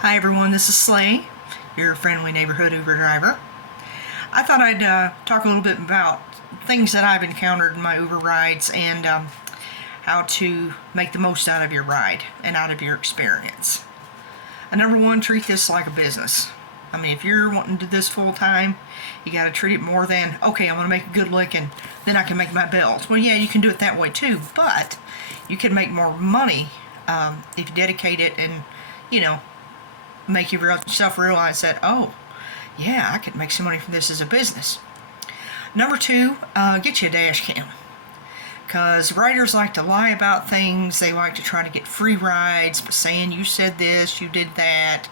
Hi everyone, this is Slay, your friendly neighborhood Uber driver. I thought I'd talk a little bit about things that I've encountered in my Uber rides and how to make the most out of your ride and out of your experience. Number one, treat this like a business. I mean, if you're wanting to do this full time, you got to treat it more than, okay, I'm going to make a good lick and then I can make my bills. Well, yeah, you can do it that way too, but you can make more money if you dedicate it and, make yourself realize that, oh, yeah, I could make some money from this as a business. Number two, get you a dash cam. Because riders like to lie about things. They like to try to get free rides, but saying you said this, you did that.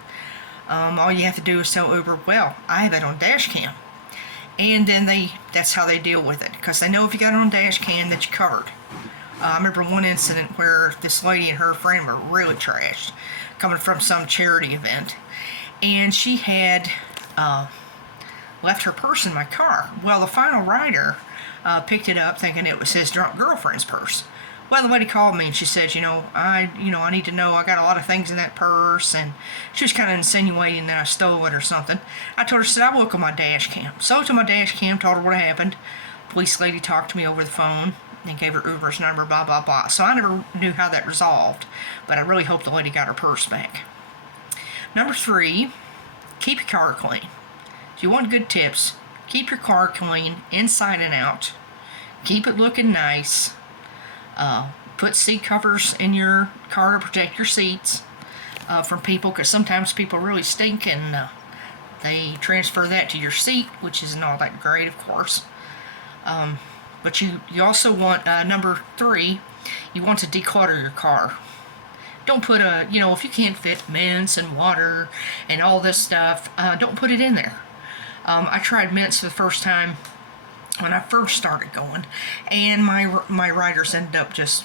All you have to do is tell Uber, well, I have it on dash cam. And then that's how they deal with it. Because they know if you got it on dash cam that you're covered. I remember one incident where this lady and her friend were really trashed, coming from some charity event, and she had left her purse in my car. Well, the final rider picked it up thinking it was his drunk girlfriend's purse. Well, the lady called me and she said, I need to know, I got a lot of things in that purse, and she was kind of insinuating that I stole it or something. I told her, I look on my dash cam. So I took my dash cam, told her what happened. Police lady talked to me over the phone and gave her Uber's number, blah, blah, blah. So I never knew how that resolved, but I really hope the lady got her purse back. Number three, keep your car clean. If you want good tips, keep your car clean inside and out. Keep it looking nice. Put seat covers in your car to protect your seats from people, because sometimes people really stink and they transfer that to your seat, which isn't all that great, of course. But you also want, number three, you want to declutter your car. Don't put if you can't fit mints and water and all this stuff, don't put it in there. I tried mints for the first time when I first started going, and my riders ended up just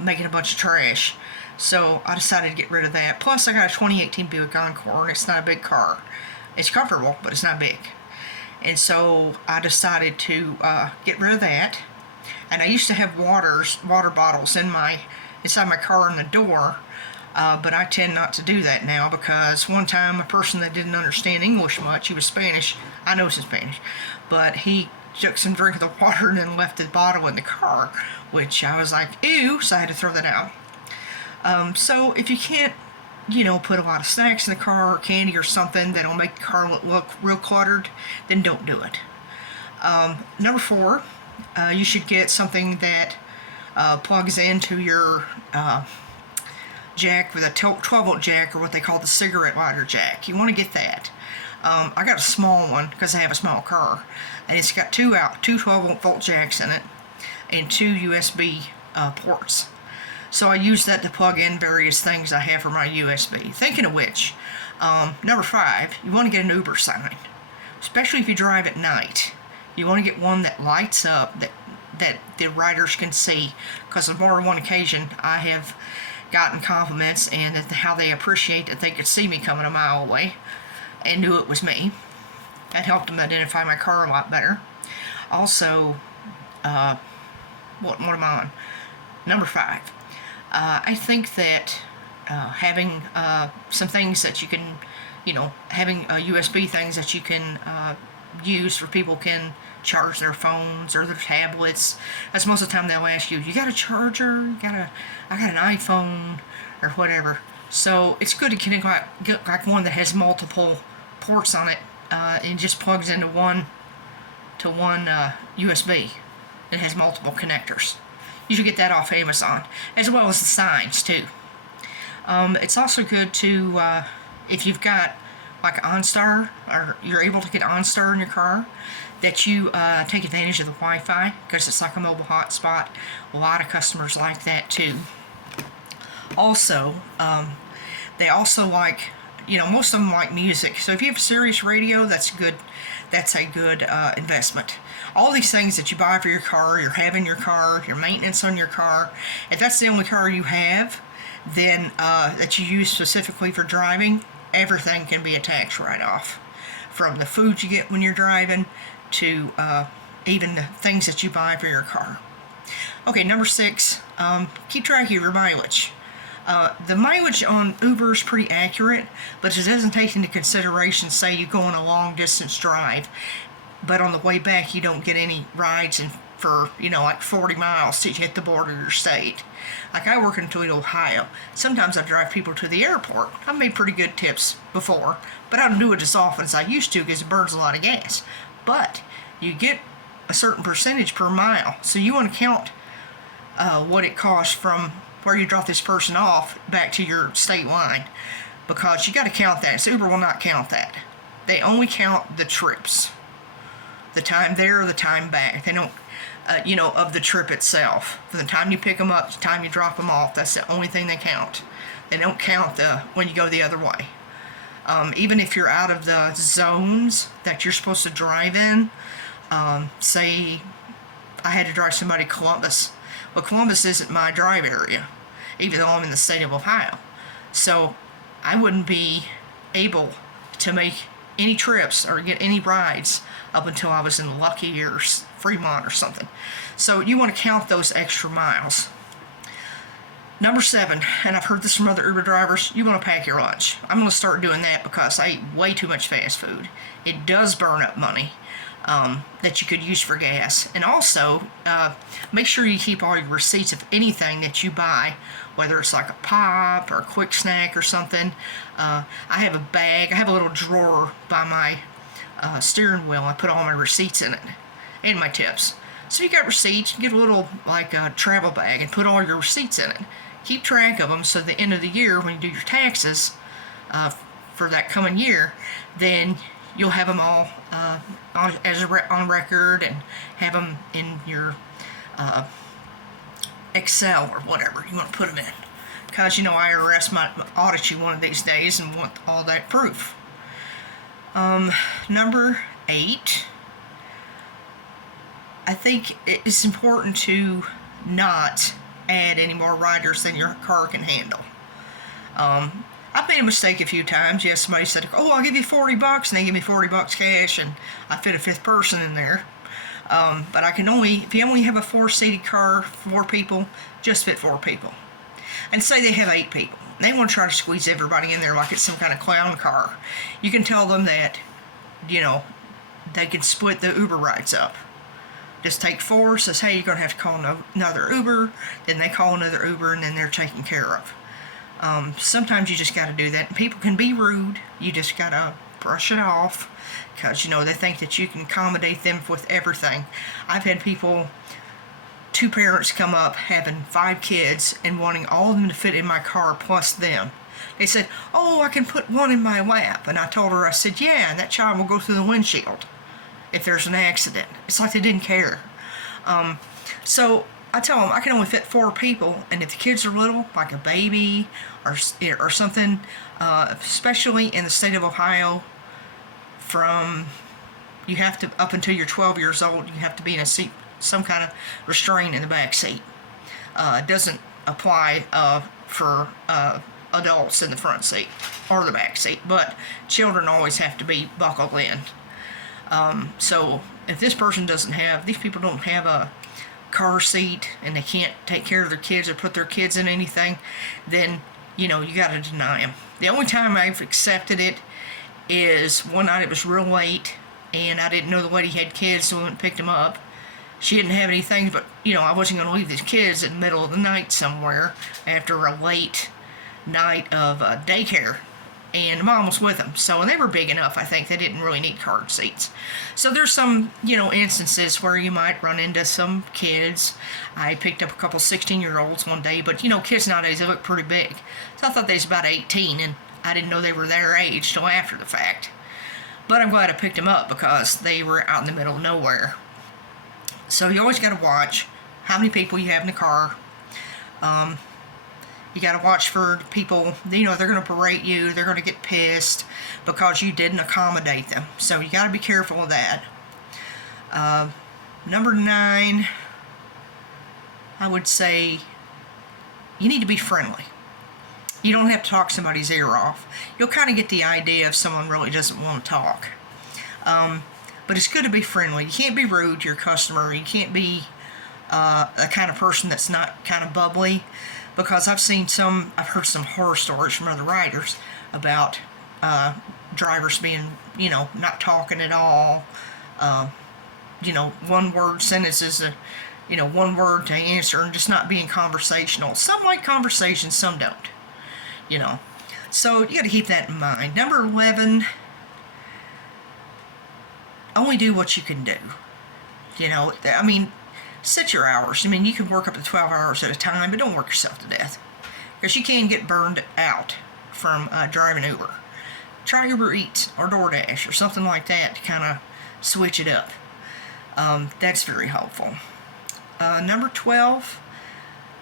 making a bunch of trash. So I decided to get rid of that. Plus, I got a 2018 Buick Encore, and it's not a big car. It's comfortable, but it's not big. And so I decided to get rid of that. And I used to have water bottles inside my car in the door, but I tend not to do that now, because one time a person that didn't understand English much, he was Spanish, I know some Spanish, but he took some drink of the water and then left the bottle in the car, which I was like, ew, so I had to throw that out. So if you can't put a lot of snacks in the car or candy or something that'll make the car look real cluttered, then don't do it. Number four, you should get something that plugs into your jack with a 12-volt jack, or what they call the cigarette lighter jack. You want to get that. I got a small one because I have a small car, and it's got two 12-volt jacks in it and two USB ports. So I use that to plug in various things I have for my USB. Thinking of which, number five, you want to get an Uber sign, especially if you drive at night. You want to get one that lights up, that the riders can see, because on more than one occasion I have gotten compliments and how they appreciate that they could see me coming a mile away and knew it was me. That helped them identify my car a lot better. Also, what am I on? Number five. I think that having some things that you can, having USB things that you can use for people can charge their phones or their tablets. That's most of the time they'll ask you, you got a charger? I got an iPhone or whatever. So it's good to get like one that has multiple ports on it and just plugs into one USB. It has multiple connectors. You should get that off Amazon, as well as the signs too. It's also good to, if you've got like OnStar, or you're able to get OnStar in your car, that you take advantage of the Wi-Fi, because it's like a mobile hotspot. A lot of customers like that too. Also, they also like, most of them like music. So if you have a Sirius radio, that's a good investment. All these things that you buy for your car, you have in your car, your maintenance on your car, if that's the only car you have, then that you use specifically for driving, everything can be a tax write-off. From the food you get when you're driving to even the things that you buy for your car. Okay, number six, keep track of your mileage. The mileage on Uber is pretty accurate, but it doesn't take into consideration, say you go on a long distance drive, but on the way back you don't get any rides for, like 40 miles till you hit the border of your state. Like I work in Toledo, Ohio. Sometimes I drive people to the airport. I've made pretty good tips before, but I don't do it as often as I used to because it burns a lot of gas. But you get a certain percentage per mile, so you want to count what it costs from where you drop this person off back to your state line, because you got to count that. So Uber will not count that. They only count the trips, the time there or the time back. They don't, of the trip itself. From the time you pick them up to the time you drop them off, that's the only thing they count. They don't count when you go the other way. Even if you're out of the zones that you're supposed to drive in, say I had to drive somebody to Columbus. Well, Columbus isn't my drive area, even though I'm in the state of Ohio. So I wouldn't be able to make any trips or get any rides up until I was in Lucky or Fremont or something. So you want to count those extra miles. Number 7, and I've heard this from other Uber drivers, you want to pack your lunch. I'm going to start doing that because I eat way too much fast food. It does burn up money that you could use for gas. And also, make sure you keep all your receipts of anything that you buy, whether it's like a pop or a quick snack or something. I have a bag, I have a little drawer by my steering wheel. I put all my receipts in it and my tips. So you got receipts, you get a little like a travel bag and put all your receipts in it. Keep track of them so at the end of the year when you do your taxes for that coming year, then you'll have them all on record and have them in your Excel or whatever you want to put them in. Because IRS might audit you one of these days and want all that proof. Number 8, I think it's important to not add any more riders than your car can handle. I've made a mistake a few times. Yes, somebody said, "Oh, I'll give you $40," and they give me $40 cash, and I fit a 5th person in there. But if you only have a 4-seated car, 4 people, just fit 4 people. And say they have 8 people. They want to try to squeeze everybody in there like it's some kind of clown car. You can tell them that, they can split the Uber rides up. Just take 4, says, hey, you're going to have to call another Uber. Then they call another Uber, and then they're taken care of. Sometimes you just got to do that. People can be rude. You just got to brush it off because, they think that you can accommodate them with everything. I've had 2 parents come up having 5 kids and wanting all of them to fit in my car plus them. They said, "Oh, I can put one in my lap." And I told her, I said, "Yeah, and that child will go through the windshield if there's an accident." It's like they didn't care. So I tell them I can only fit 4 people, and if the kids are little, like a baby or something, especially in the state of Ohio, you have to, up until you're 12 years old, you have to be in a seat, some kind of restraint in the back seat. It doesn't apply for adults in the front seat or the back seat, but children always have to be buckled in. So if these people don't have a car seat and they can't take care of their kids or put their kids in anything, then you got to deny them. The only time I've accepted it is one night it was real late and I didn't know the lady had kids, so I went and picked them up. She didn't have anything, but I wasn't going to leave these kids in the middle of the night somewhere after a late night of daycare. And Mom was with them, and they were big enough, I think, they didn't really need car seats. So there's some, instances where you might run into some kids. I picked up a couple 16-year-olds one day, but, kids nowadays, they look pretty big. So I thought they was about 18, and I didn't know they were their age till after the fact. But I'm glad I picked them up because they were out in the middle of nowhere. So you always got to watch how many people you have in the car. You got to watch for people, they're going to berate you, they're going to get pissed because you didn't accommodate them. So you got to be careful of that. Number 9, I would say you need to be friendly. You don't have to talk somebody's ear off. You'll kind of get the idea if someone really doesn't want to talk. But it's good to be friendly. You can't be rude to your customer. You can't be a kind of person that's not kind of bubbly, because I've heard some horror stories from other riders about drivers being, not talking at all, one word sentences, one word to answer, and just not being conversational. Some like conversation, some don't, So you got to keep that in mind. Number 11, only do what you can do. Set your hours. You can work up to 12 hours at a time, but don't work yourself to death, because you can get burned out from driving Uber. Try Uber Eats or DoorDash or something like that to kind of switch it up. That's very helpful. Number 12,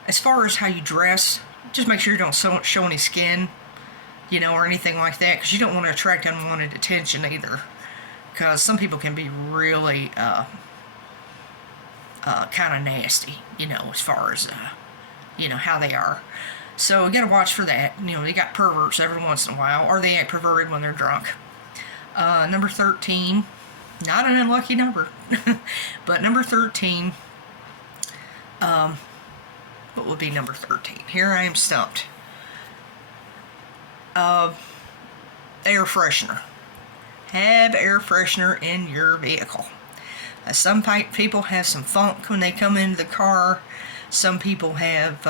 as far as how you dress, just make sure you don't show any skin, or anything like that, because you don't want to attract unwanted attention either, because some people can be really kind of nasty, as far as, how they are. So you got to watch for that. They got perverts every once in a while, or they act perverted when they're drunk. Number 13, not an unlucky number, but number 13, what would be number 13? Here I am stumped. Air freshener. Have air freshener in your vehicle. Some people have some funk when they come into the car. Some people have,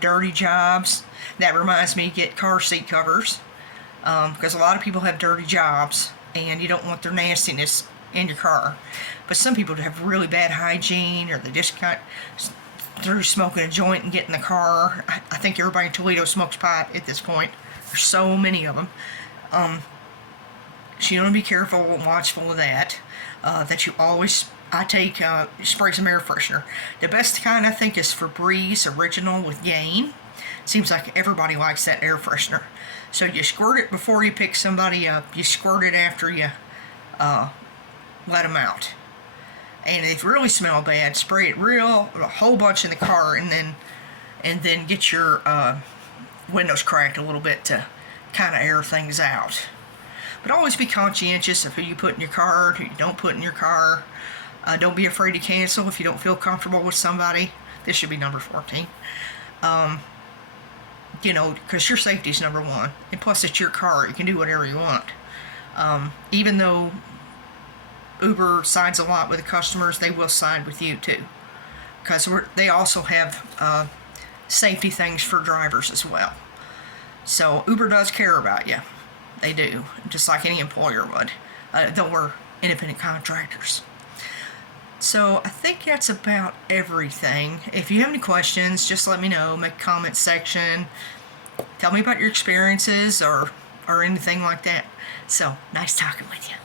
dirty jobs. That reminds me, get car seat covers, because a lot of people have dirty jobs, and you don't want their nastiness in your car. But some people have really bad hygiene, or they just got through smoking a joint and get in the car. I think everybody in Toledo smokes pot at this point. There's so many of them. So you want to be careful and watchful of that. That you always, I take, spray some air freshener. The best kind, I think, is Febreze Original with Gain. Seems like everybody likes that air freshener. So you squirt it before you pick somebody up. You squirt it after you let them out. And if you really smell bad, spray it a whole bunch in the car, and then get your windows cracked a little bit to kind of air things out. But always be conscientious of who you put in your car, who you don't put in your car. Don't be afraid to cancel if you don't feel comfortable with somebody. This should be number 14. Because your safety is number 1. And plus, it's your car. You can do whatever you want. Even though Uber sides a lot with the customers, they will side with you too. Because they also have safety things for drivers as well. So Uber does care about you. They do, just like any employer would. Though we're independent contractors. So I think that's about everything. If you have any questions, just let me know. Make a comment section. Tell me about your experiences or anything like that. So, nice talking with you.